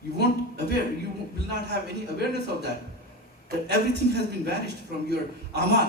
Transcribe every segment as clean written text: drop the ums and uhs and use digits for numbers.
you won't aware, you will not have any awareness of that everything has been vanished from your amal।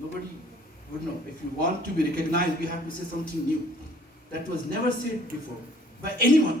Nobody would know. If you want to be recognized, you have to say something new that was never said before by anyone.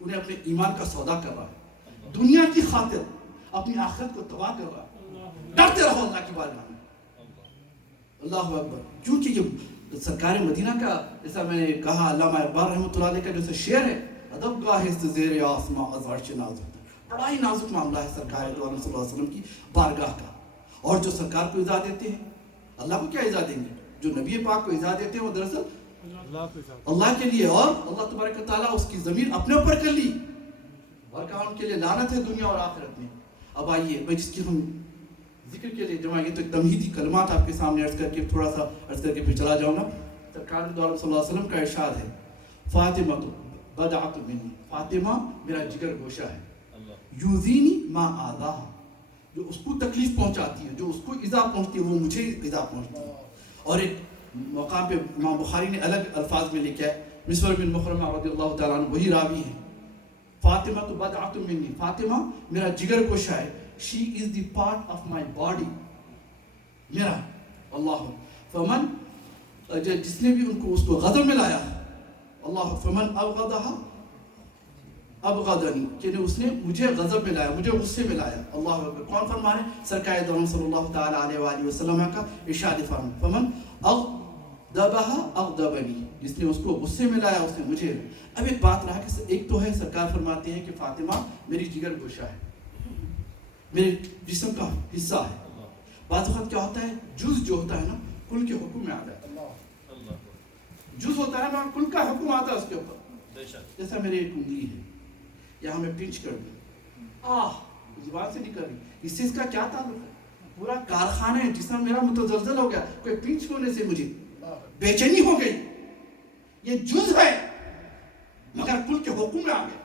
انہیں اپنے ایمان کا سودا کر رہا ہے، دنیا کی خاطر اپنی آخرت کو تباہ کر رہا ہے۔ ڈرتے رہو اللہ کی بارگاہ میں۔ اللہ اکبر۔ کیونکہ یہ سرکار مدینہ کا، جیسا میں نے کہا، علامہ اقبال رحمۃ اللہ علیہ کا جیسے شعر ہے، ادب گاہ زیر آسماں از عرش نازک، بڑا ہی نازک معاملہ ہے سرکار دو عالم صلی اللہ علیہ وسلم کی بارگاہ کا۔ اور جو سرکار کو اجازت دیتے ہیں، اللہ کو کیا اجازت دیں گے؟ جو نبی پاک کو اجازت دیتے ہیں وہ دراصل اللہ کے لیے، اور اللہ تبارک و تعالیٰ اس کی ضمیر اپنے اوپر کر لی اور کہا ان کے لیے لعنت ہے دنیا اور آخرت میں۔ اب آئیے میں جس کی ہم ذکر کے لیے جمع، یہ تو تمہیدی کلمات آپ کے سامنے عرض کر کے تھوڑا سا عرض کر کے پھر چلا جاؤں گا۔ سرکار دو عالم صلی اللہ علیہ وسلم کا ارشاد ہے، فاطمہ بضعۃ منی، فاطمہ میرا جگر گوشہ ہے، یوزینی ما آذاہا، جو اس کو تکلیف پہنچاتی ہے، جو اس کو ایذا پہنچتی ہے وہ مجھے ایذا پہنچتی ہے۔ اور ایک مقام پہ امام بخاری نے الگ الفاظ میں لکھا ہے، مسور بن مخرمہ رضی اللہ تعالیٰ عنہ وہی راوی ہے، فاطمہ تو بضعۃ منی، فاطمہ میرا جگر گوشہ ہے، she is the part of my body، میرا اللہ۔ فمن جس نے بھی ان کو اس کو غضب میں لایا، اللہ، فمن ابغضہا ابغضنی، کہ اس نے مجھے غضب میں لایا، مجھے غصے میں لایا۔ اللہ اکبر۔ کون فرما رہے ہیں؟ سرکار دو عالم صلی اللہ تعالیٰ علیہ وآلہ وسلم کا ارشاد فرمان، فمن اغضبہا اغضبنی، جس نے اس کو غصے میں لایا اس نے مجھے۔ اب ایک بات رہا کہ ایک تو ہے سرکار فرماتے ہیں کہ فاطمہ میری جگر گوشہ ہے، میرے جسم کا حصہ ہے۔ بعض وقت کیا ہوتا ہے، جز جو ہوتا ہے نا کل کے حکم میں آتا ہے، جز ہوتا ہے نا کل کا حکم آتا ہے اس کے اوپر۔ جیسا میری ایک انگلی ہے، یہاں میں پنچ کر دوں، زبان سے نکل رہی، اس سے اس کا کیا تعلق ہے؟ پورا کارخانہ ہے جسم میرا متزلزل ہو گیا، کوئی پنچ ہونے سے مجھے بے چینی ہو گئی، یہ جز ہے مگر کل کے حکم میں آ گیا۔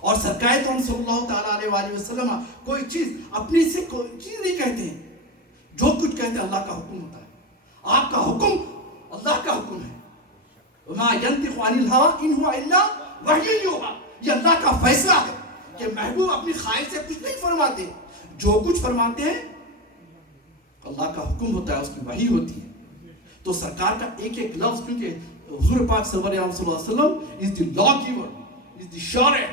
اور سرکار تو صلی اللہ تعالیٰ علیہ وآلہ وسلم کوئی چیز اپنی سے کوئی چیز نہیں کہتے ہیں، جو کچھ کہتے ہیں اللہ کا حکم ہوتا ہے۔ آپ کا حکم اللہ کا حکم ہے، وما ينطق عن الهوى ان هو الا وحی یوحی، یہ اللہ کا فیصلہ ہے کہ محبوب اپنی خواہش سے کچھ نہیں فرماتے، جو کچھ فرماتے ہیں اللہ کا حکم ہوتا ہے، اس کی وحی ہوتی ہے۔ تو سرکار کا ایک ایک لفظ، کیونکہ حضور پاک صلی اللہ علیہ وسلم is the lawgiver، is the شارع،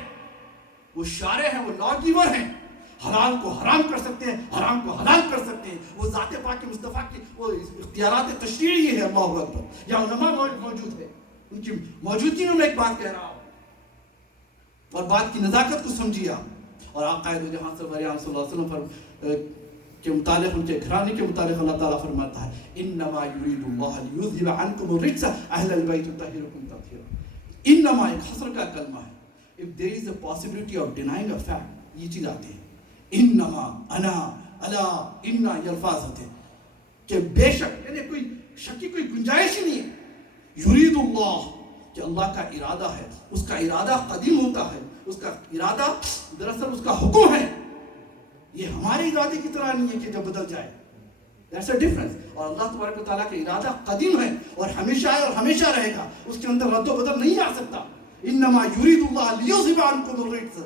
وہ شارع ہیں، وہ لاگیور ہیں، حلال کو حرام کر سکتے ہیں، حرام کو حلال کر سکتے ہیں، وہ ذات پاک مصطفیٰ کی وہ اختیارات تشریعی ہے۔ اللہ اکبر۔ یا علماء موجود ہے، ان کی موجودگی میں ایک بات کہہ رہا ہوں، اور بات کی نزاکت کو سمجھیے آپ۔ اور آقا دو جہاں صلی اللہ علیہ وسلم کے متعلق، ان کے گھرانے کے متعلق اللہ تعالیٰ فرماتا ہے، انما یرید اللہ لیذھب عنکم الرجس اہل البیت ویطہرکم تطہیرا۔ انما ایک حصر کا کلمہ ہے، if there is a possibility of denying a fact، یہ چیز آتی ہے، انما، انا، الا، انا، یہ الفاظ ہوتے ہیں کہ بے شک، یعنی کوئی شک کی کوئی گنجائش ہی نہیں ہے۔ یرید اللہ، کہ اللہ کا ارادہ ہے، اس کا ارادہ قدیم ہوتا ہے، اس کا ارادہ دراصل اس کا حکم ہے، یہ ہمارے ارادے کی طرح نہیں ہے کہ جب بدل جائے، that's a difference۔ اور اللہ تبارک و تعالیٰ کا ارادہ قدیم ہے اور ہمیشہ ہے اور ہمیشہ رہے گا، اس کے اندر رد و بدل نہیں آ سکتا۔ انما یرید اللہ لیذھب عنکم الرجس،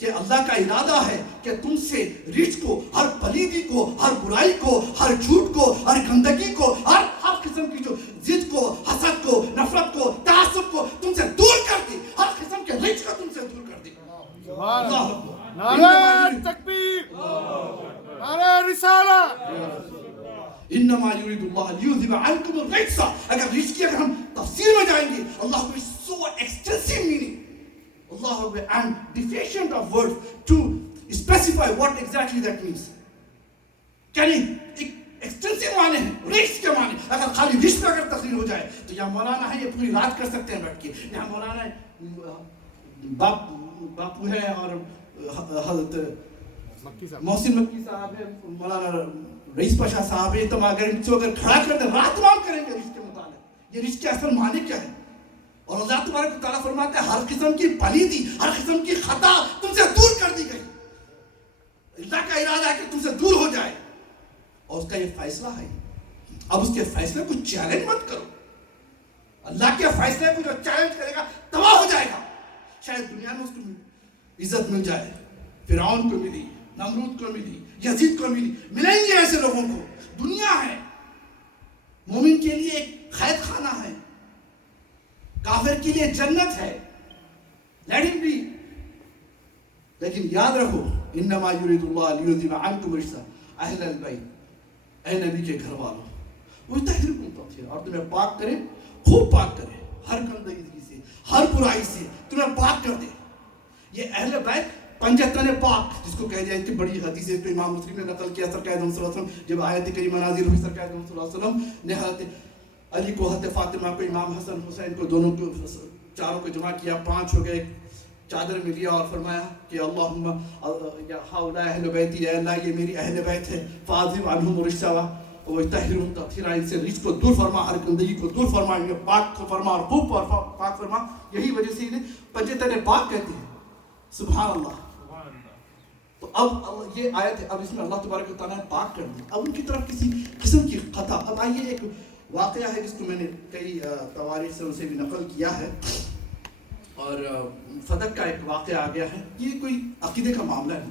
کہ اللہ کا ارادہ ہے کہ تم سے رجس کو، ہر پلیدی کو، ہر برائی کو، ہر جھوٹ کو، ہر گندگی کو، ہر قسم کی جو ضد کو، حسد کو، نفرت کو، تعصب کو تم سے دور کر دی، ہر قسم کے رجس کو تم سے دور کر دی۔ نعرہ تکبیر، نعرہ رسالہ۔ انما یرید اللہ لیذھب عنکم الرجس، اگر رجس کی اگر ہم تفسیر میں جائیں گے، اللہ کو so extensive meaning، Allah and deficient of words to specify what exactly that means۔ یعنی ایک ایکسٹینسو معنی ہے، رجس کے معنی۔ اگر خالی رجس پہ اگر تقریر ہو جائے تو یا مولانا ہے، یہ پوری رات کر سکتے ہیں بیٹھ کے، یا مولانا باپو ہے اور حضرت محسن مکی صاحب ہے، مولانا رئیس پاشا صاحب ہے، تو اگر ان کو اگر کھڑا کر دیں رات تمام کریں گے رجس کے متعلق، یہ رجس کے اصل معنی کیا ہے۔ اور اللہ تبارک و تعالیٰ فرماتا ہے ہر قسم کی پلیدی، ہر قسم کی خطا تم سے دور کر دی گئی۔ اللہ کا ارادہ ہے کہ تم سے دور ہو جائے، اور اس کا یہ فیصلہ ہے۔ اب اس کے فیصلے کو چیلنج مت کرو، اللہ کے فیصلے کو جو چیلنج کرے گا تباہ ہو جائے گا۔ شاید دنیا میں اس کو عزت مل جائے، فرعون کو ملی، نمرود کو ملی، یزید کو ملی، ملیں گے ایسے لوگوں کو۔ دنیا ہے، مومن کے لیے ایک قید خانہ ہے، کافر کے لیے جنت ہے, let him be. لیکن یاد رکھو انما یرید اللہ لیذھب عنکم الرجس اہل البیت, اے نبی کے گھر والوں, ویطہرکم تطہیرا, اور تمہیں پاک کرے, خوب پاک کرے, ہر گندگی سے, ہر برائی سے تمہیں پاک کر دے. یہ اہل بیت پنجتن پاک جس کو کہہ جائے, اتنی بڑی حدیث ہے تو امام مسلم نے نقل کیا سرکار صلی اللہ علیہ وسلم جب آیت کریمہ نازل ہوئی, سرکار صلی اللہ علیہ وسلم نے حضرت علی کو, حضرت فاطمہ کو, امام حسن حسین کو, دونوں کو, چاروں کو جمع کیا, 5 ہو گئے, چادر میں لیا اور فرمایا کہ اللہم ہؤلاء اہل بیتی, اے اللہ یہ میری اہل بیت ہے, فاذھب عنہم الرجس وطہرھم تطہیرا, ان سے رجس کو دور فرما, ہر گندگی کو دور فرما, انہیں پاک فرما اور خوب پاک فرما. یہی وجہ سے انہیں پنجتن پاک کہتے ہیں. سبحان اللہ. تو اب یہ آیت ہے, اب اس میں اللہ تبارک و تعالیٰ نے پاک کر دی, اب ان کی طرف کسی قسم کی خطا. اب آئیے ایک واقعہ ہے جس کو میں نے کئی تواریخ سے ان سے بھی نقل کیا ہے, اور فدق کا ایک واقعہ آ گیا ہے. یہ کوئی عقیدے کا معاملہ نہیں,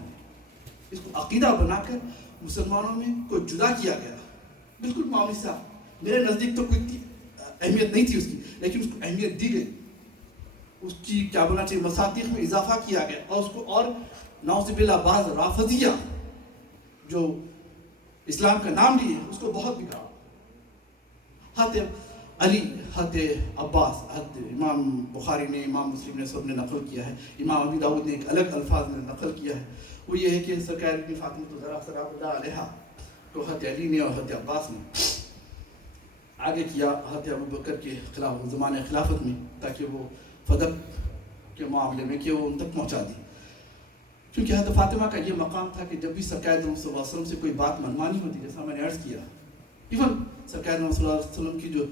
اس کو عقیدہ بنا کر مسلمانوں میں کوئی جدا کیا گیا, بالکل معمولی سا. میرے نزدیک تو کوئی اہمیت نہیں تھی اس کی, لیکن اس کو اہمیت دی گئی, اس کی کیا بنا چاہیے مصادیق میں اضافہ کیا گیا, اور اس کو اور نعوذ باللہ بعض رافضیہ جو اسلام کا نام لیے اس کو بہت بگاڑا. حضرت علی, حضرت عباس, حضرت امام بخاری نے, امام مسلم نے, سب نے نقل کیا ہے, امام ابی داؤد نے ایک الگ الفاظ میں نقل کیا ہے. وہ یہ ہے کہ سرکار کی فاطمہ الزہرا سلام اللہ علیہا کو حضرت علی نے اور حضرت عباس نے آگے کیا حضرت ابو بکر کے خلاف زمانے خلافت میں, تاکہ وہ فدق کے معاملے میں کہ وہ ان تک پہنچا دی. کیونکہ حضرت فاطمہ کا یہ مقام تھا کہ جب بھی سرکار صلی اللہ علیہ وسلم سے کوئی بات منمانی ہوتی, جیسا میں نے عرض کیا, ایون سرکار صلی اللہ علیہ وسلم کی جو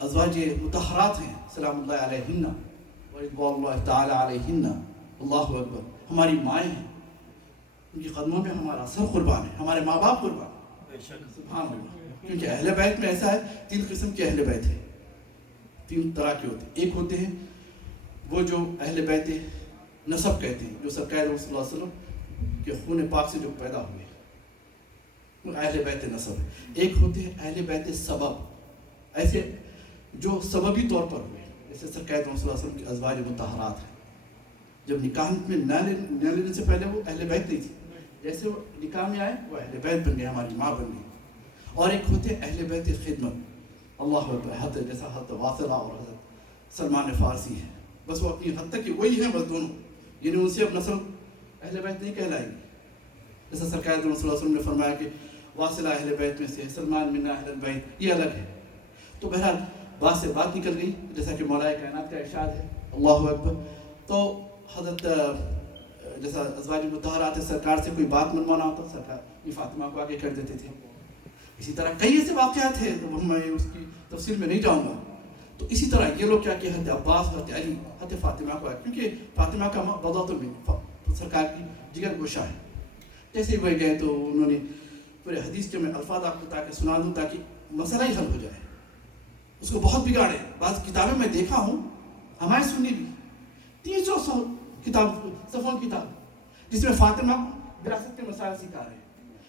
ازواج مطہرات ہیں سلام اللہ علیہن ورضوان اللہ تعالی علیہن, اللہ اکبر, ہماری مائیں ہیں, ان کی قدموں میں ہمارا سب قربان ہے, ہمارے ماں باپ قربان, سبحان اللہ. کیونکہ اہل بیت میں ایسا ہے, 3 قسم کے اہل بیت ہیں, 3 طرح کے ہوتے ہیں. ایک ہوتے ہیں وہ جو اہل بیت نسب کہتے ہیں, جو سرکار صلی اللہ علیہ وسلم کے خون پاک سے جو پیدا ہوئے, وہ اہل بیت نسب ہے. ایک ہوتے ہیں اہل بیت سبب, ایسے جو سببی طور پر ہوئے, جیسے سرکار صلی اللہ علیہ وسلم کی ازواج مطہرات ہیں, جب نکاح میں نہ لینے سے پہلے وہ اہل بیت نہیں تھی, جیسے وہ نکاح میں آئے وہ اہل بیت بن گئے, ہماری ماں بن گئی. اور ایک ہوتے ہیں اہل بیت خدمت, اللہ حضرت جیسا حضرت واصلہ اور حضرت سلمان فارسی ہے, بس وہ اپنی حد تک کہ وہی ہیں بس دونوں, یعنی ان سے اب نسل اہل بیت نہیں کہلائے گی. جیسا سرکار صلی اللہ علیہ وسلم نے فرمایا کہ واصلہ اہل بیت میں سے, سلمان منا اہل بیت, یہ الگ ہے. تو بہرحال بات سے بات نکل گئی, جیسا کہ مولا کائنات کا ارشاد ہے, اللہ اکبر. تو حضرت جیسا ازواج مطہرات سرکار سے کوئی بات منوانا ہوتا, سرکار یہ فاطمہ کو آگے کر دیتے تھے. اسی طرح کئی ایسے واقعات ہیں, میں اس کی تفصیل میں نہیں جاؤں گا. تو اسی طرح یہ لوگ کیا کہ حضرت عباس, حضرت علی, حضرت فاطمہ کو, کیونکہ فاطمہ کا بضعت میں سرکار کی جگر گوشہ ہے, جیسے وہ گئے تو انہوں نے پورے حدیث کے میں الفاظ آپ کو تاکہ سنا دوں تاکہ مسئلہ ہی حل ہو جائے. اس کو بہت بگاڑے. بعض کتابیں میں دیکھا ہوں, ہماری سنی بھی 300 کتاب صفوں کتاب, جس میں فاطمہ کو وراثت کے مسائل سکھا رہے ہیں,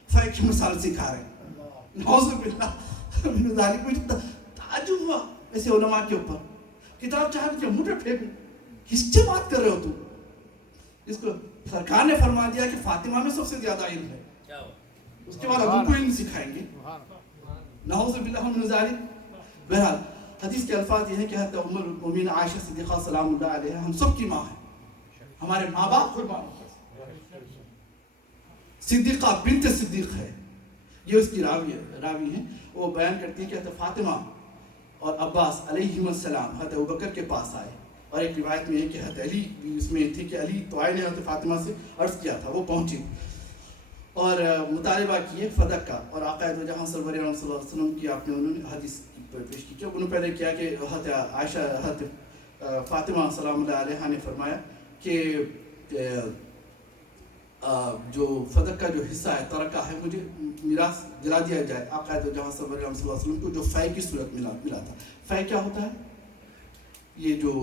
فقہ کے مسائل سکھا رہے ہیں. نعوذ باللہ من ذالک. مجھے تعجب ہوا ایسے علماء کے اوپر, کتاب چاہے کہ منہ پہ پھینکوں, کس سے بات کر رہے ہو تم؟ اس کو سرکار نے فرما دیا کہ فاطمہ میں سب سے زیادہ علم ہے, اس کے بعد ابو کو علم سکھائیں گے. نعوذ باللہ من ذالک. بہرحال حدیث کے الفاظ یہ ہیں کہ حضرت ام المؤمنین عائشہ صدیقہ سلام اللہ علیہا ہم سب کی ماں ہے, ہمارے ماں باپ قربان. صدیقہ بنت صدیق ہے, یہ اس کی راوی ہیں. وہ بیان کرتی ہے کہ حضرت فاطمہ اور عباس علیہم السلام حضرت ابوبکر کے پاس آئے, اور ایک روایت میں ہے کہ حضرت علی بھی اس میں تھی کہ علی تو آئے نے حضرت فاطمہ سے عرض کیا تھا, وہ پہنچی اور مطالبہ کیے فدق کا, اور آقا دو جہاں سرور صلی اللہ علیہ وسلم کی آپ نے انہوں نے حدیث پیش کی. جو انہوں نے پہلے کیا کہ حضرت عائشہ حضرت فاطمہ سلام اللہ علیہا نے فرمایا کہ جو فدق کا جو حصہ ہے ترکہ ہے, مجھے میراث دلا دیا جائے. آقا دو جہاں سرور صلی اللہ علیہ وسلم کو جو فے کی صورت ملا تھا. فے کیا ہوتا ہے؟ یہ جو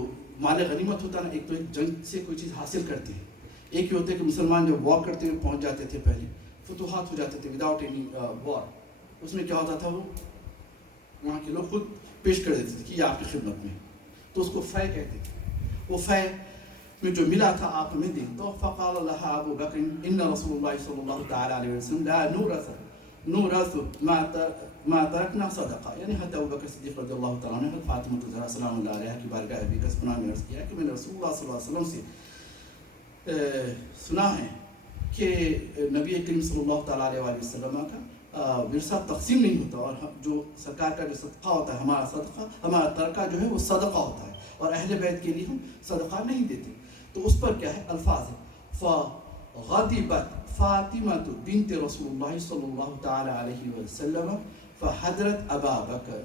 مال غنیمت ہوتا ہے نا, ایک تو ایک جنگ سے کوئی چیز حاصل کرتی ہے, ایک یہ ہوتا ہے کہ مسلمان جب واک کرتے ہوئے پہنچ جاتے تھے, پہلے فتوحات ہو جاتے تھے وداؤٹ اینی وار, اس میں کیا ہوتا تھا, وہ وہاں کے لوگ خود پیش کر دیتے تھے کہ یہ آپ کی خدمت میں. تو اس کو فے کہتے تھے. وہ فے میں جو ملا تھا آپ میں دیں تو فقال لها ابو بکر ان رسول اللہ صلی اللہ تعالی علیہ وسلم لا نورث ما ترکنا صدقہ. یعنی حضرت ابو بکر صدیق رضی اللہ تعالیٰ عنہ نے فاطمہ الزہرا سلام اللہ علیہا کی بارگاہ ابی قسمہ میں عرض کیا کہ میں نے رسول اللہ صلی اللہ علیہ وسلم سے سنا ہے کہ نبی کریم صلی اللہ تعالیٰ علیہ وسلم کا ورثہ تقسیم نہیں ہوتا, اور جو سرکار کا جو صدقہ ہوتا ہے ہمارا ترکہ جو ہے وہ صدقہ ہوتا ہے, اور اہل بیت کے لیے ہم صدقہ نہیں دیتے. تو اس پر کیا ہے الفاظ ہے فغضبت فاطمہ بنت رسول اللہ صلی اللہ تعالی علیہ وسلم فحضرت ابا بکر,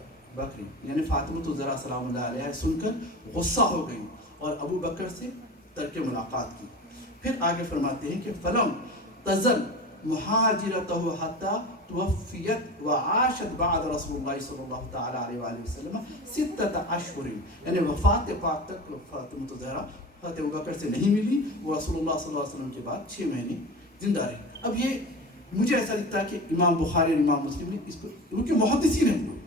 یعنی فاطمہ الزہرا سلام اللہ علیہ سن کر غصہ ہو گئی اور ابو بکر سے ترک ملاقات کی. پھر آگے فرماتے ہیں کہ فلم تزل مہاجرتہ حتی توفیت وعاشت بعد رسول اللہ صلی اللہ تعالی علیہ وآلہ وسلم 6 اشہر, یعنی وفات پاک تک فاطمہ الزہرا حضرت ابوبکر سے نہیں ملی, وہ رسول اللہ صلی اللہ علیہ وسلم کے بعد 6 مہینے زندہ رہی. اب یہ مجھے ایسا لگتا ہے کہ امام بخاری اور امام مسلم نے اس کو, کیونکہ محدثین ہیں,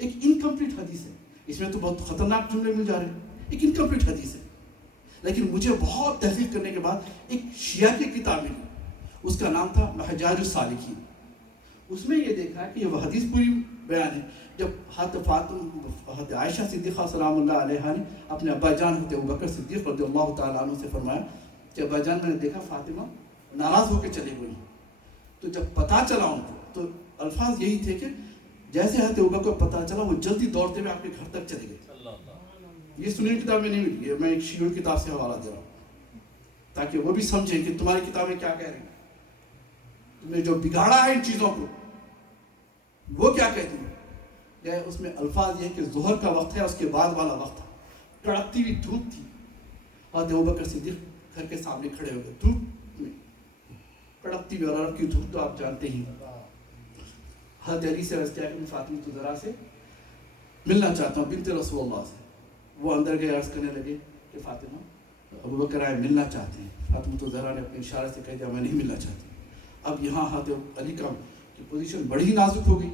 ایک انکمپلیٹ حدیث ہے, اس میں تو بہت خطرناک جملے مل جا رہے ہیں, ایک انکمپلیٹ حدیث ہے. لیکن مجھے بہت تحقیق کرنے کے بعد ایک شیعہ کی کتاب ملی, اس کا نام تھا محجاج السالکین. اس میں یہ دیکھا کہ یہ وہ حدیث پوری بیان ہے جب حضرت عائشہ صدیقہ سلام اللہ علیہا نے اپنے ابا جان حضرت ابوبکر صدیق رضی اللہ تعالیٰ عنہ سے فرمایا کہ ابا جان میں نے دیکھا فاطمہ ناراض ہو کے چلی گئی. تو جب پتہ چلا ان کو تو الفاظ یہی تھے کہ جیسے حضرت ابوبکر کو پتہ چلا وہ جلدی دوڑتے ہوئے آپ کے گھر تک چلے گئے. یہ سنی کتاب میں نہیں ملی, میں ایک شیعہ کتاب سے حوالہ دے رہا ہوں تاکہ وہ بھی سمجھیں کہ تمہاری کتابیں کیا کہہ رہی ہیں, تمہیں جو بگاڑا ہے ان چیزوں کو وہ کیا کہتی ہیں. اس میں الفاظ یہ کہ ظہر کا وقت ہے, اس کے بعد والا وقت ہے, کڑکتی ہوئی دھوپ تھی, حضرت ابوبکر صدیق گھر کے سامنے کھڑے ہو گئے دھوپ میں, کڑکتی ہوئی, اور عرب کی دھوپ تو آپ جانتے ہی. حضرت علی سے عرض کیا کہ میں فاطمہ الزہرا سے ملنا چاہتا ہوں, بنت رسول اللہ سے. وہ اندر گئے, عرض کرنے لگے کہ فاطمہ ابوبکر آئے ملنا چاہتے ہیں. فاطمہ الزہرا نے اپنے اشارے سے کہہ دیا میں نہیں ملنا چاہتی. اب یہاں حضرت علی کا پوزیشن بڑی نازک ہو گئی,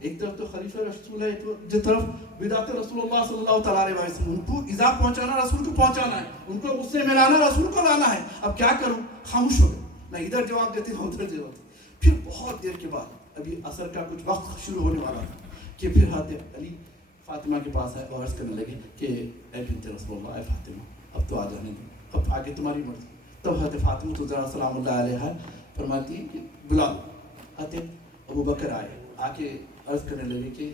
ایک طرف تو خلیفہ رسول ہے, ایک طرف بدعت رسول اللہ صلی اللہ تعالیٰ علیہ وسلم, ان کو ایذا پہنچانا رسول کو پہنچانا ہے, ان کو غصے میں لانا رسول کو لانا ہے. اب کیا کروں, خاموش ہو گئے, نہ ادھر جواب دیتے نہ ادھر جواب دیتے. پھر بہت دیر کے بعد ابھی عصر کا کچھ وقت شروع ہونے والا تھا کہ پھر حضرت علی فاطمہ کے پاس آئے اور عرض کرنے لگے کہ اے بنت رسول اللہ, اے فاطمہ اب تو آ جانے دو, اب آگے تمہاری مرضی. تب حضرت فاطمہ الزہرا سلام اللہ علیہا فرماتی ہے کہ بلا لو. حضرت ابوبکر آئے, آ کے عرض کرنے لگے کہ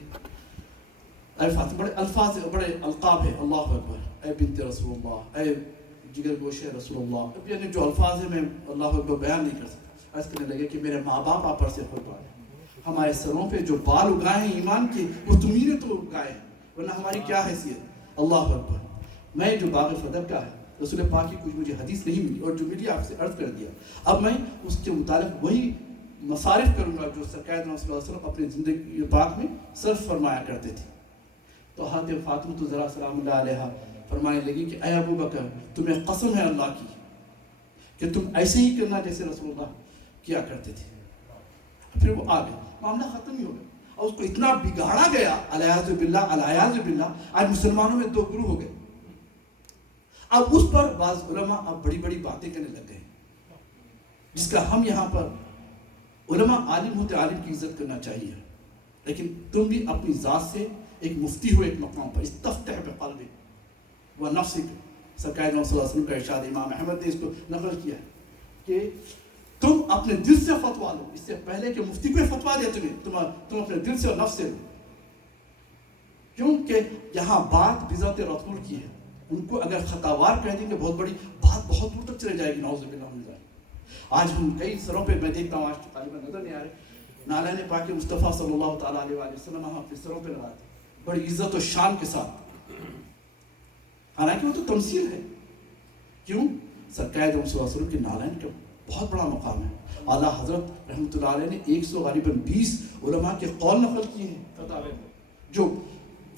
اے فاطمہ, بڑے الفاظ بڑے القاب ہے, اللہ اکبر, اے بنت رسول اللہ, اے جگر گوشے رسول اللہ, یعنی جو الفاظ ہیں میں اللہ اکبر بیان نہیں کر سکتا. عرض کرنے لگے کہ میرے ماں باپ آپ پر سے قربان ہیں, ہمارے سروں پہ جو بال اگائے ہیں ایمان کے وہ تمہیں نے تو اگائے ہیں, ورنہ ہماری کیا حیثیت. اللہ اکبر. میں جو باغ فدق کا ہے, رسول پاک کی کچھ مجھے حدیث نہیں ملی, اور جو ملی آپ سے عرض کر دیا. اب میں اس کے متعلق وہی مصارف کروں گا جو سرکار صلی اللہ علیہ وسلم اپنے زندگی پاک میں صرف فرمایا کرتے تھے. تو حضرت فاطمہ الزہرا سلام اللہ علیہا فرمانے لگی کہ اے ابو بکر, تمہیں قسم ہے اللہ کی کہ تم ایسے ہی کرنا جیسے رسول اللہ کیا کرتے تھے. پھر وہ آ گئے, معاملہ ختم ہی ہو گیا, اور اس کو اتنا بگاڑا گیا الیاذ باللہ. آج مسلمانوں میں 2 گروہ ہو گئے. اب اس پر بعض علماء اب بڑی بڑی باتیں کرنے لگ گئے, جس کا ہم یہاں پر علماء عالم ہوتے, عالم کی عزت کرنا چاہیے, لیکن تم بھی اپنی ذات سے ایک مفتی ہو ایک مقام پر. استفتح بقلبک ونفسک, سرکار صلی اللہ علیہ وسلم کا ارشاد, امام احمد نے اس کو نقل کیا ہے کہ تم اپنے دل سے فتوا لو, اس سے پہلے کہ مفتی کو فتوا دے تم اپنے دل سے اور نفس سے لو. کیونکہ یہاں بات بذات رسول کی ہے, ان کو اگر خطاوار کہہ دیں گے بہت بڑی بات بہت دور تک چلے جائے گی. نعوذ باللہ من ذالک. آج ہم کئی سروں پہ, میں دیکھتا ہوں آج طالبان نظر نہیں آ رہے, نالین پاک مصطفیٰ صلی اللہ تعالیٰ علیہ وسلم ہم اپنے سروں پہ لگاتے بڑی عزت و شان کے ساتھ, حالانکہ وہ تو تمثیل ہے. کیوں؟ سرکار صلی اللہ علیہ وسلم کے نالین کا بہت بڑا مقام ہے. اعلیٰ حضرت رحمۃ اللہ علیہ نے 120 علماء کے قول نقل کیے ہیں فتاوے میں, جو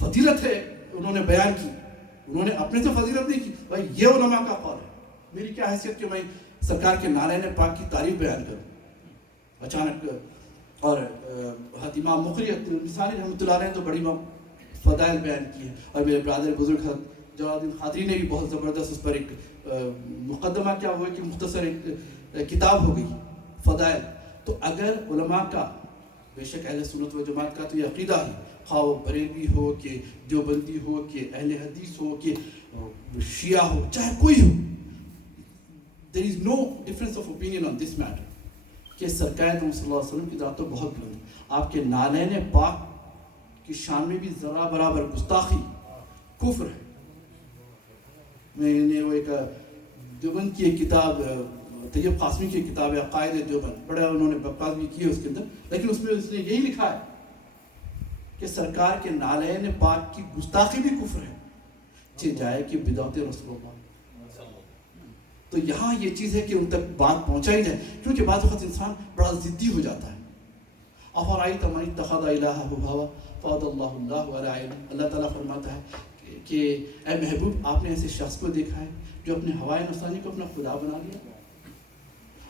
فضیلت ہے انہوں نے بیان کی. انہوں نے اپنے سے فضیلت نہیں کی, بھائی یہ علماء کا قول ہے, میری کیا حیثیت کہ میں سرکار کے نالین پاک کی تعریف بیان کروں. اچانک اور حضرت امام مقری مثالی رحمۃ اللہ علیہ نے تو بڑی فضائل بیان کی ہے, اور میرے برادر بزرگ حضرت جلال الدین قادری نے بھی بہت زبردست اس پر ایک مقدمہ کیا ہوا کہ مختصر ایک کتاب ہو گئی فضائل. تو اگر علماء کا بے شک اہل سنت و جماعت کا تو یہ عقیدہ ہے, خواہ وہ بریلوی ہو کہ دیوبندی ہو کہ اہل حدیث ہو کہ شیعہ ہو, چاہے کوئی ہو, there is no difference of opinion on this matter کہ سرکار صلی اللہ علیہ وسلم کی ذات تو بہت بلند ہے. آپ کے نالین پاک کی شان میں بھی ذرا برابر گستاخی کفر ہے. میں نے وہ ایک دیوبند کی ایک کتاب, طیب قاسمی کی کتاب ہے عقائد دیوبند, بڑا انہوں نے بکواس بھی کی ہے اس کے اندر, لیکن اس میں اس نے یہی لکھا ہے کہ سرکار کے نالین پاک کی گستاخی بھی کفر ہے, چہ جائے کہ بدعت رسول اللہ. تو یہاں یہ چیز ہے کہ ان تک بات پہنچائی جائے, کیونکہ بعض وقت انسان بڑا ضدی ہو جاتا ہے. افرأیت من اتخذ الہہ ہوا فضل اللہ علی علم. اللہ تعالیٰ فرماتا ہے کہ اے محبوب, آپ نے ایسے شخص کو دیکھا ہے جو اپنے ہوائے نفسانی کو اپنا خدا بنا لیا,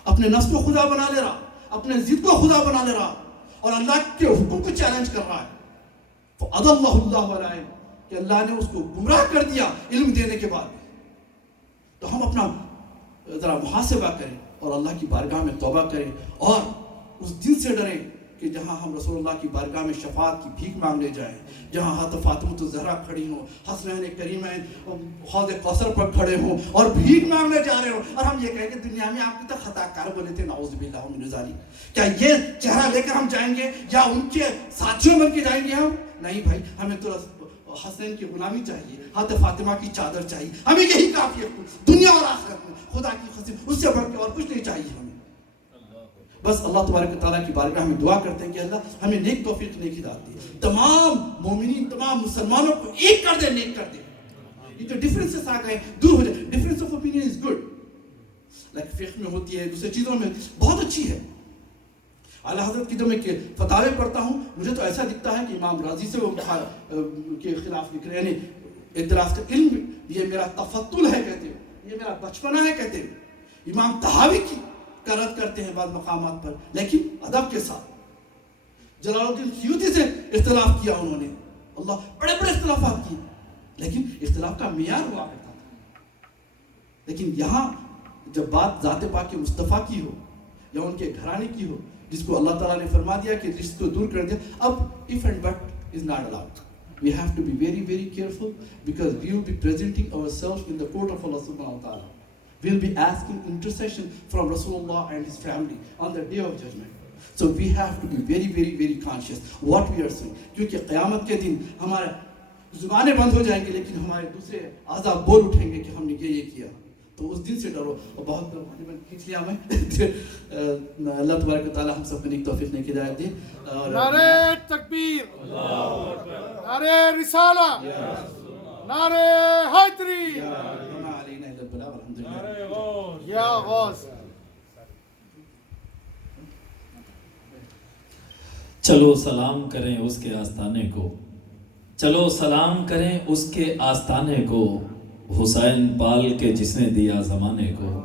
اپنے نفس کو خدا بنا لے رہا, اپنے ضد کو خدا بنا لے رہا, اور اللہ کے حکم کو چیلنج کر رہا ہے. فضل اللہ علی علم, کہ اللہ نے اس کو گمراہ کر دیا علم دینے کے بعد. تو ہم اپنا ذرا محاسبہ کریں اور اللہ کی بارگاہ میں توبہ کریں, اور اس دن سے ڈریں کہ جہاں ہم رسول اللہ کی بارگاہ میں شفاعت کی بھیک مانگنے جائیں, جہاں حضرت فاطمہ الزہرا کھڑی ہوں, حسنین کریمین حوض کوثر پر کھڑے ہوں اور بھیک مانگنے جا رہے ہوں, اور ہم یہ کہیں کہ دنیا میں آپ کی تو خطا کار بنے تھے, نعوذ باللہ من ذالک. کیا یہ چہرہ لے کر ہم جائیں گے یا ان کے ساتھیوں بن کے جائیں گے ہم؟ نہیں بھائی, ہمیں تو حسین کی غلامی چاہیے, حضرت فاطمہ کی چادر چاہیے, ہمیں یہی کافی ہے دنیا اور آخرت میں, خدا کی قسم اس سے بڑھ کے اور کچھ نہیں چاہیے ہمیں. بس اللہ تبارک و تعالیٰ کی بارگاہ میں دعا کرتے ہیں کہ اللہ ہمیں نیک توفیق نیک ہدایت دے, تمام مومنین تمام مسلمانوں کو ایک کر دے, نیک کر دے. یہ تو ڈفرینسز آ گئے, دور ہو جائے. Difference of opinion is good, like فقہ میں ہوتی ہے, دوسرے چیزوں میں بہت اچھی ہے. اعلیٰ حضرت کی جب میں فتاوے پڑھتا ہوں مجھے تو ایسا دکھتا ہے کہ امام راضی سے وہ کے خلاف لکھ رہے ہیں, اعتراض کا علم یہ میرا تفتل ہے کہتے ہیں, یہ میرا بچپنا ہے کہتے ہیں. امام طحاوی کی رد کرتے ہیں بعض مقامات پر, لیکن ادب کے ساتھ. جلال الدین سیوطی سے اختلاف کیا انہوں نے, اللہ بڑے بڑے اختلافات کیے, لیکن اختلاف کا معیار ہوا کرتا تھا. لیکن یہاں جب بات ذات پاک مصطفیٰ کی ہو یا ان کے گھرانے کی ہو, جس کو اللہ تعالیٰ نے فرما دیا کہ جس کو دور کر دیا, اب if and but is not allowed. We have to be very very careful because we will be presenting ourselves in the court of Allah subhanahu wa ta'ala. We will be asking intercession from Rasulullah and his family on the day of judgment. So we have to be very very very conscious what we are saying. کیونکہ قیامت کے دن ہمارے زبانیں بند ہو جائیں گے لیکن ہمارے دوسرے اعضاء بول اٹھیں گے کہ ہم نے یہ کیا. تو اس دن سے ڈرو. اور بہت کھینچ لیا میں, اللہ تبارک و تعالیٰ ہم سب کو نیک توفیق نیک ہدایت دے. نعرہ تکبیر, نعرہ رسالہ, نعرہ حیدری, یا غوث. چلو سلام کریں اس کے آستانے کو, چلو سلام کریں اس کے آستانے کو, حسین پال کے جس نے دیا زمانے کو,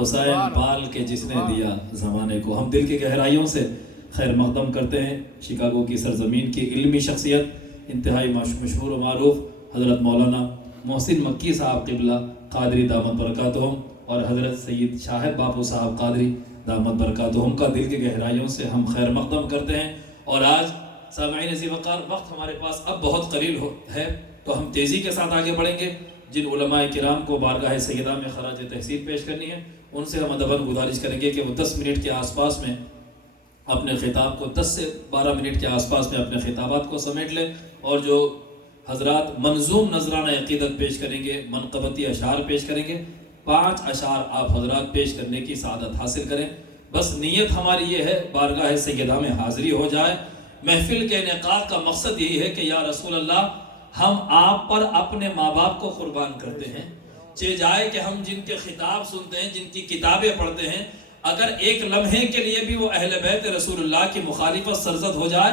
حسین پال کے جس نے دیا زمانے کو. ہم دل کی گہرائیوں سے خیر مقدم کرتے ہیں شکاگو کی سرزمین کی علمی شخصیت, انتہائی مشہور و معروف حضرت مولانا محسن مکی صاحب قبلہ قادری دامت برکاتہم, اور حضرت سید شاہد باپو صاحب قادری دامت برکاتہم کا دل کی گہرائیوں سے ہم خیر مقدم کرتے ہیں. اور آج سامعین عزیز وقار, وقت ہمارے پاس اب بہت قلیل ہے, تو ہم تیزی کے ساتھ آگے بڑھیں گے. جن علماء کرام کو بارگاہ سیدہ میں خراج تحسین پیش کرنی ہے, ان سے ہم ادباً گزارش کریں گے کہ وہ 10 منٹ کے آس پاس میں اپنے خطاب کو 10 سے 12 منٹ کے آس پاس میں اپنے خطابات کو سمیٹ لیں. اور جو حضرات منظوم نذرانہ عقیدت پیش کریں گے, منقبتی اشعار پیش کریں گے, 5 اشعار آپ حضرات پیش کرنے کی سعادت حاصل کریں. بس نیت ہماری یہ ہے بارگاہ سیدہ میں حاضری ہو جائے. محفل کے انعقاد کا مقصد یہی ہے کہ یا رسول اللہ, ہم آپ پر اپنے ماں باپ کو قربان کرتے ہیں. چہ جائے کہ ہم جن کے خطاب سنتے ہیں, جن کی کتابیں پڑھتے ہیں, اگر ایک لمحے کے لیے بھی وہ اہل بیت رسول اللہ کی مخالفت سرزد ہو جائے,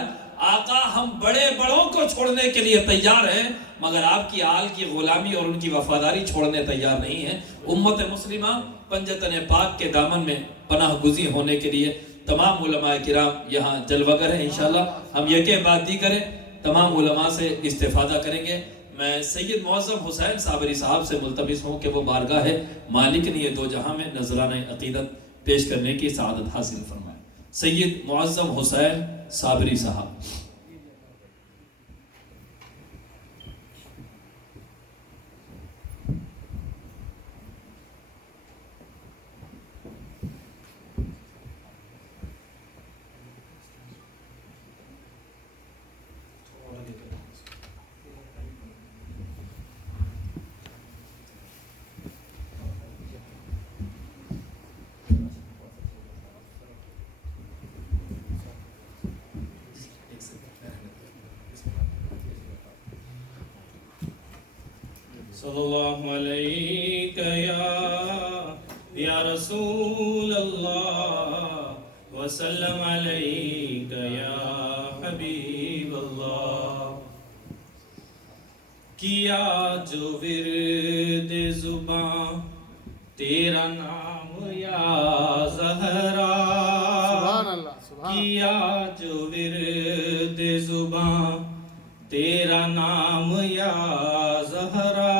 آقا ہم بڑے بڑوں کو چھوڑنے کے لیے تیار ہیں, مگر آپ کی آل کی غلامی اور ان کی وفاداری چھوڑنے تیار نہیں ہیں. امت مسلمہ پنجتن پاک کے دامن میں پناہ گزی ہونے کے لیے تمام علماء کرام یہاں جلوگر ہیں. انشاءاللہ ہم یکے بعد دی کریں, تمام علماء سے استفادہ کریں گے. میں سید معظم حسین صابری صاحب سے ملتمس ہوں کہ وہ بارگاہ مالک نے یہ دو جہاں میں نذرانہ عقیدت پیش کرنے کی سعادت حاصل فرمائے. سید معظم حسین صابری صاحب. صلی اللہ علیکہ یا رسول اللہ وسلم علیکہ یا حبیب اللہ. کیا جو ورد زباں تیرا نام یا زہرا، سبحان اللہ سبحان کیا جو ورد زباں تیرا نام یا زہرا،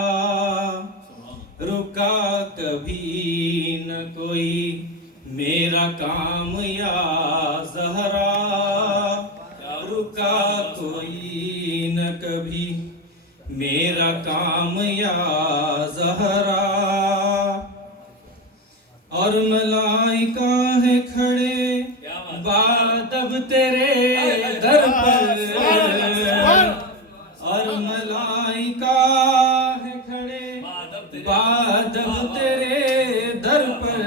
رکا کبھی نہ کوئی میرا کام یا زہرا، رکا کوئی نہ کبھی میرا کام یا زہرا. اور ملائکہ ہے کھڑے بادب تیرے در پر، اور ملائکہ ہے کھڑے بادب تیرے در پر،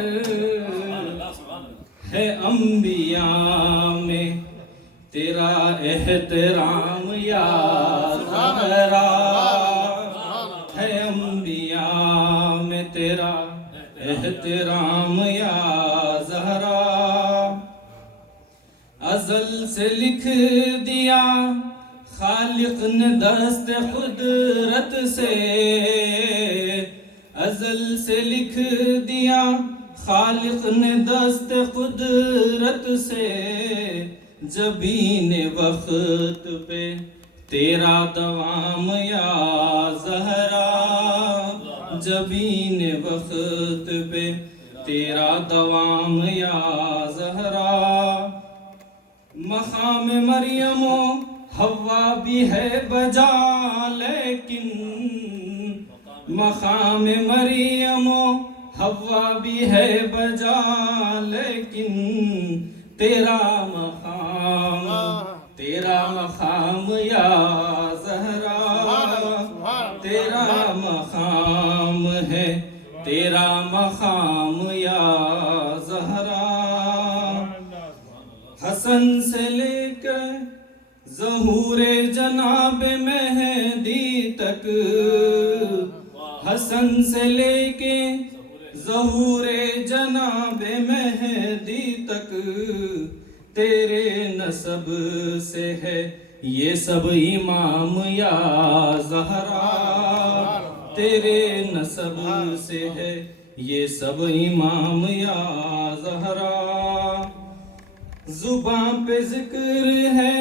ہے انبیاء میں تیرا احترام یا زہرا، ہے انبیاء میں تیرا احترام یا زہرا. ازل سے لکھ دیا خالق نے دست قدرت سے، ازل سے لکھ دیا خالق نے دست قدرت سے، جبین وقت پہ تیرا دوام یا زہرا، جبین وقت پہ تیرا دوام یا زہرا. مقام مریم و حوا بھی ہے بجا لیکن، مقام مریم و حوا بھی ہے بجا لیکن، تیرا مقام یا زہرا، تیرا مقام ہے تیرا مقام یا زہرا. حسن سے لے کر ظہور جناب مہدی تک، حسن سے لے کے ظہور جناب مہدی تک، تیرے نسب سے ہے یہ سب امام یا زہرا، تیرے نسب سے ہے یہ سب امام یا زہرا. زباں پہ ذکر ہے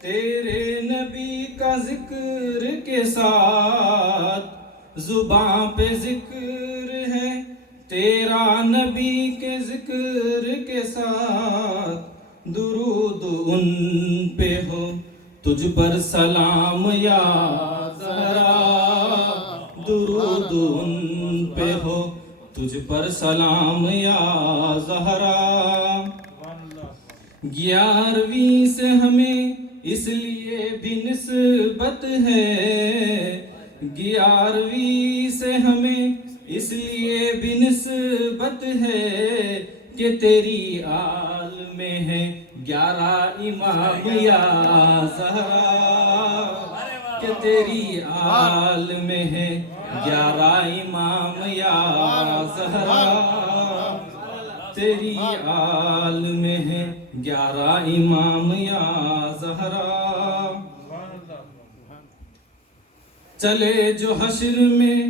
تیرے نبی کا ذکر کے ساتھ، زباں پہ ذکر ہے تیرا نبی کے ذکر کے ساتھ، درود ان پہ ہو تجھ پر سلام یا زہرا، درود ان پہ ہو تجھ پر سلام یا زہرا. 11ویں سے ہمیں اس لیے بھی نسبت ہے، 11ویں سے ہمیں اس لیے بھی نسبت ہے کہ تیری آل میں ہے 11 امام یا زہرا، کہ تیری آل میں ہے 11 امام یا زہرا، تیری آل میں ہے 11 امام یا زہرا. چلے جو حشر میں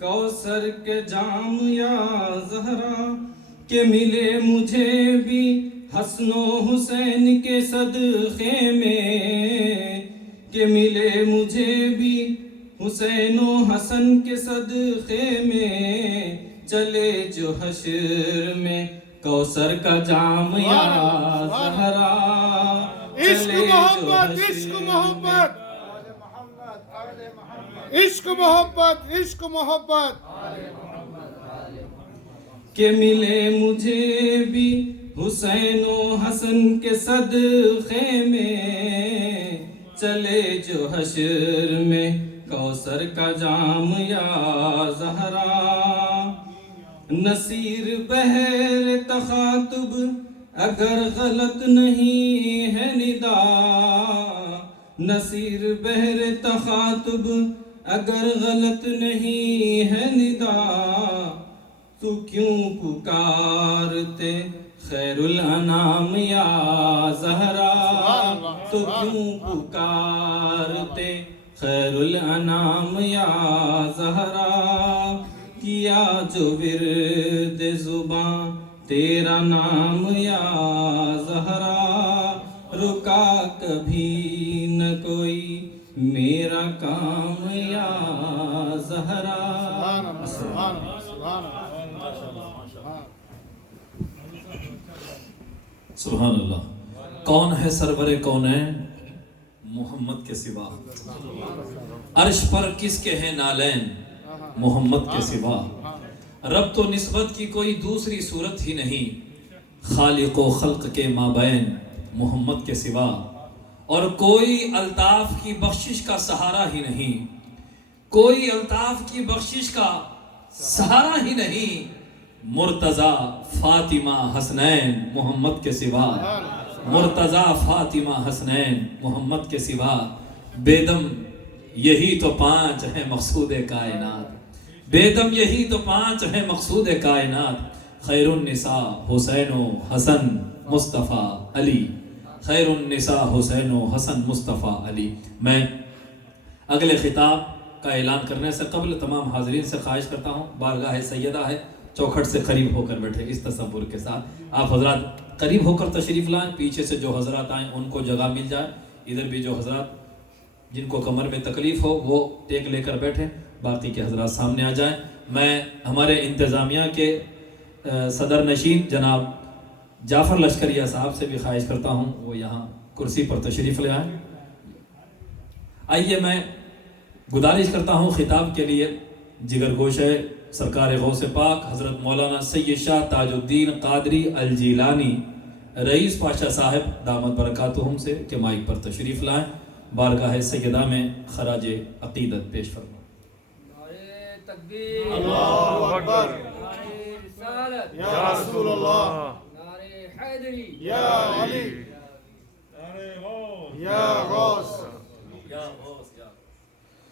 کوثر کے جام یا زہرا، کہ ملے مجھے بھی حسن و حسین کے صدقے میں، کہ ملے مجھے بھی حسین و حسن کے صدقے میں چلے جو حشر میں کوثر کا جام یا زہرا عشق چلے جو محبت عشق حشر محبت عشق محبت عشق محبت کہ ملے مجھے بھی حسین و حسن کے صدقے میں چلے جو حشر میں کوثر کا جام یا زہرا نصیر بہر تخاطب اگر غلط نہیں ہے ندا نصیر بہر تخاطب اگر غلط نہیں ہے ندا تو کیوں پکارتے خیر الانام یا زہرا تو کیوں پکارتے خیر الانام یا زہرا کیا جو ورد زباں تیرا نام یا زہرا رکا کبھی نہ کوئی میرا کام یا زہرا سبحان اللہ. کون ہے سرور کونین محمد کے سوا؟ عرش پر کس کے ہیں نالین محمد کے سوا؟ رب تو نسبت کی کوئی دوسری صورت ہی نہیں خالق و خلق کے مابین محمد کے سوا، اور کوئی الطاف کی بخشش کا سہارا ہی نہیں، کوئی الطاف کی بخشش کا سہارا ہی نہیں مرتضی فاطمہ حسنین محمد کے سوا، مرتضی فاطمہ حسنین محمد کے سوا. بیدم یہی تو پانچ ہیں مقصود کائنات، بیدم یہی تو پانچ ہیں مقصود کائنات. خیر النساء حسین و حسن مصطفیٰ علی، خیر النساء حسین و حسن مصطفیٰ علی. میں اگلے خطاب کا اعلان کرنے سے قبل تمام حاضرین سے خواہش کرتا ہوں، بارگاہ سیدہ ہے، چوکھٹ سے قریب ہو کر بیٹھے اس تصور کے ساتھ. آپ حضرات قریب ہو کر تشریف لائیں، پیچھے سے جو حضرات آئیں ان کو جگہ مل جائے، ادھر بھی جو حضرات جن کو کمر میں تکلیف ہو وہ ٹیک لے کر بیٹھیں، باقی کے حضرات سامنے آ جائیں. میں ہمارے انتظامیہ کے صدر نشین جناب جعفر لشکریہ صاحب سے بھی خواہش کرتا ہوں وہ یہاں کرسی پر تشریف لے آئیں. آئیے میں گزارش کرتا ہوں خطاب کے لیے جگر گوشے سرکار غوث پاک حضرت مولانا سید شاہ تاج الدین قادری الجیلانی رئیس پاشا صاحب دامت برکاتہم سے کہ مائک پر تشریف لائیں، بارگاہ سیدہ میں خراج عقیدت پیش فرمائیں. نعرہ تکبیر، اللہ اکبر، نعرہ رسالت، یا رسول اللہ، نعرہ حیدری، یا علی، یا غوث،